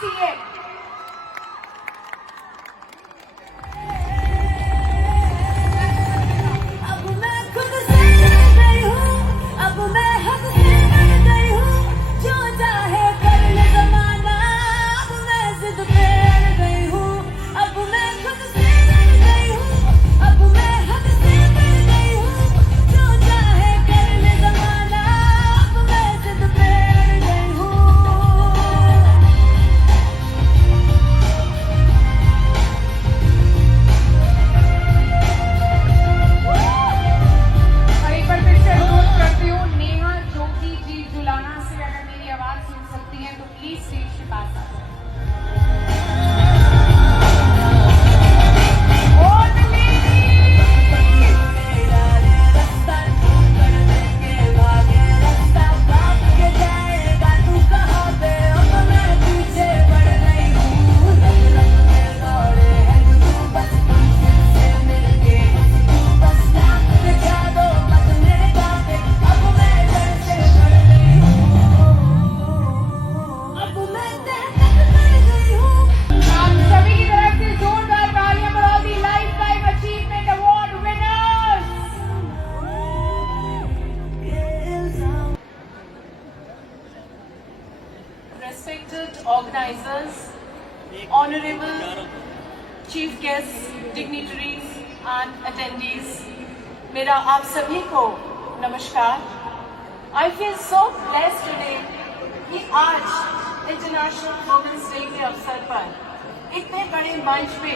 CM. अब मैं खुद से डर गई हूँ, अब मैं हद से डर गई हूँ, जो चाहे कर ले ज़माना, अब मैं जिद पे अड़ गई हूँ, अब मैं खुद से डर गई हूँ, अब मैं हद से डर गई हूँ, जो चाहे कर ले ज़माना, अब मैं जिद पे अड़ गई हूँ। और एक बार फिर से अनुरोध करती हूँ नेहा जोगी जी जुलाना से अगर मेरी आवाज सुन सकती हैं तो प्लीज स्टेज के पास आ जाएं। All the ladies! मेरा ये रास्ता तू कर देंगे भागे रास्ता भाग के जाएगा तू कहाँ पे अब मैं पीछे बढ़ रही हूँ रंग रंग के दौड़े हैं तू बस से मिलके तू बस नाक दिखा दो मत मेरे गाते अब मैं डर से बढ़ रही हूँ अब मैं डर गई हूँ। आप सभी की तरफ से जोरदार तालियां for all the Lifetime Achievement Award winners! Respected organizers, honorable chief guests, dignitaries and attendees, मेरा आप सभी को नमस्कार। I feel so blessed today कि आज इंटरनेशनल वुमेन्स डे के अवसर पर इतने बड़े मंच पे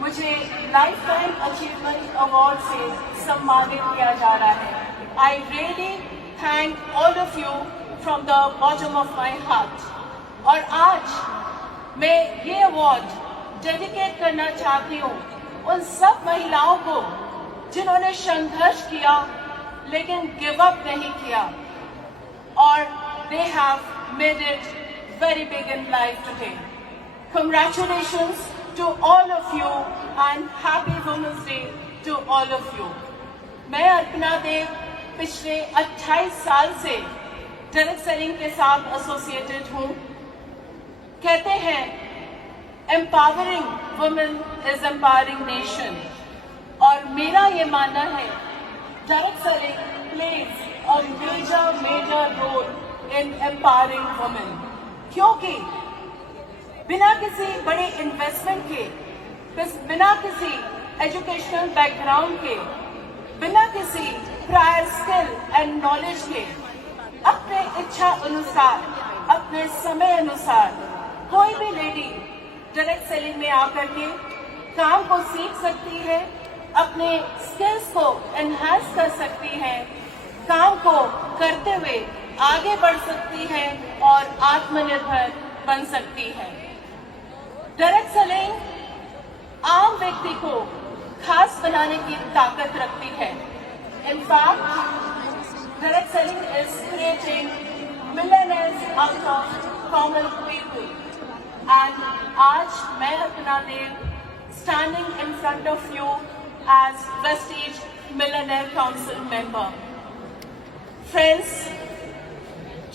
मुझे लाइफ टाइम अचीवमेंट अवार्ड से सम्मानित किया जा रहा है। I really thank all of you from the bottom of my heart. और आज मैं ये अवार्ड डेडिकेट करना चाहती हूँ उन सब महिलाओं को जिन्होंने संघर्ष किया लेकिन गिव अप नहीं किया और they have made it very big in life today. Congratulations to all of you and happy Women's Day to all of you. मैं अर्पणा देव पिछले 28 साल से डायरेक्ट सेलिंग के साथ एसोसिएटेड हूँ। कहते हैं empowering women is empowering nation और मेरा ये मानना है direct selling plays a major role in empowering women क्योंकि बिना किसी बड़े इन्वेस्टमेंट के बिना किसी एजुकेशनल बैकग्राउंड के बिना किसी प्रायर स्किल एंड नॉलेज के अपने इच्छा अनुसार अपने समय अनुसार कोई भी लेडी डायरेक्ट सेलिंग में आकर के काम को सीख सकती है, अपने स्किल्स को एनहांस कर सकती है, काम को करते हुए आगे बढ़ सकती है और आत्मनिर्भर बन सकती है। डायरेक्ट सेलिंग आम व्यक्ति को खास बनाने की ताकत रखती है। In fact direct selling is creating millionaires out of common people. And आज मैं अर्पणा देव standing in front of you as Prestige Millionaire Council member. Friends,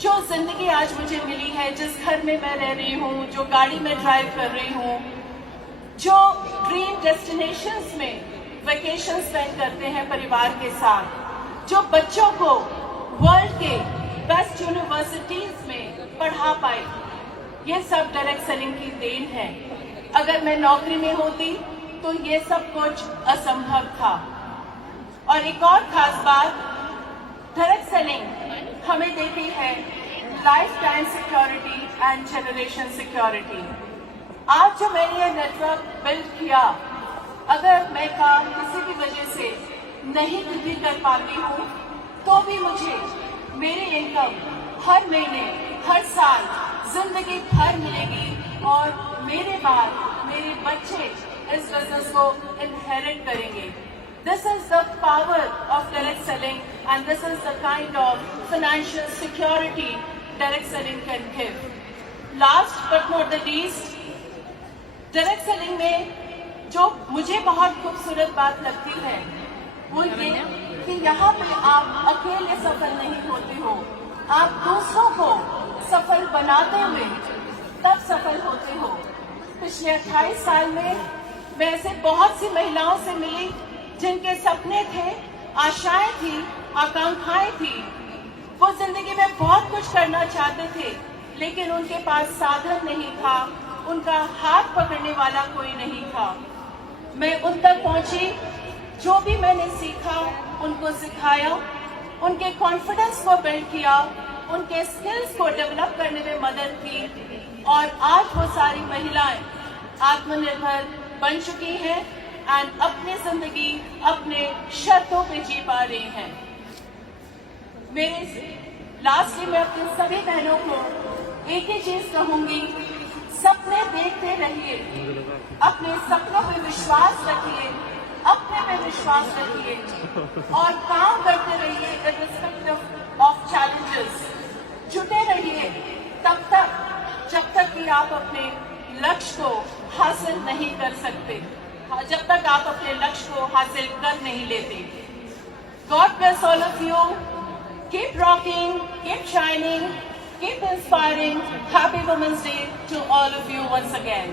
जो जिंदगी आज मुझे मिली है, जिस घर में मैं रह रही हूँ, जो गाड़ी में ड्राइव कर रही हूँ, जो ड्रीम डेस्टिनेशंस में वेकेशन स्पेंड करते हैं परिवार के साथ, जो बच्चों को वर्ल्ड के बेस्ट यूनिवर्सिटीज में पढ़ा पाए, ये सब डायरेक्ट सेलिंग की देन है। अगर मैं नौकरी में होती तो ये सब कुछ असंभव था। और एक और खास बात, डायरेक्ट सेलिंग हमें देती है life time security and generation security. आज जो मैंने ये नेटवर्क बिल्ड किया, अगर मैं काम किसी भी वजह से नहीं वृद्धि कर पाती हूँ तो भी मुझे मेरी इनकम हर महीने हर साल जिंदगी भर मिलेगी और मेरे बाद मेरे बच्चे इस बिजनेस को इनहेरिट करेंगे। This is the power of direct selling and this is the kind of financial security direct selling can give. Last but not the least, direct selling में जो मुझे बहुत खूबसूरत बात लगती है वो ये कि यहाँ पे आप अकेले सफल नहीं होते हो, आप दूसरों को सफल बनाते हुए तब सफल होते हो। पिछले 28 साल में मैं ऐसे बहुत सी महिलाओं से मिली जिनके सपने थे, आशाएं थी, आकांक्षाएं थी। वो जिंदगी में बहुत कुछ करना चाहते थे, लेकिन उनके पास साधन नहीं था, उनका हाथ पकड़ने वाला कोई नहीं था। मैं उन तक पहुंची, जो भी मैंने सीखा उनको सिखाया, उनके कॉन्फिडेंस को बिल्ड किया, उनके स्किल्स को डेवलप करने में मदद की और आज वो सारी महिलाएं आत्मनिर्भर बन चुकी हैं एंड अपनी जिंदगी अपने शर्तों पे जी पा रही हैं। लास्टली मैं अपनी सभी बहनों को एक ही चीज कहूंगी, सपने देखते रहिए, अपने सपनों पे विश्वास रखिए, अपने पे विश्वास रखिए और काम करते रहिए irrespective of challenges। जुटे रहिए तब तक जब तक कि आप अपने लक्ष्य को हासिल नहीं कर सकते, जब तक आप अपने लक्ष्य को हासिल कर नहीं लेते। God bless all of you. Keep rocking, keep shining, keep inspiring. Happy Women's Day to all of you once again.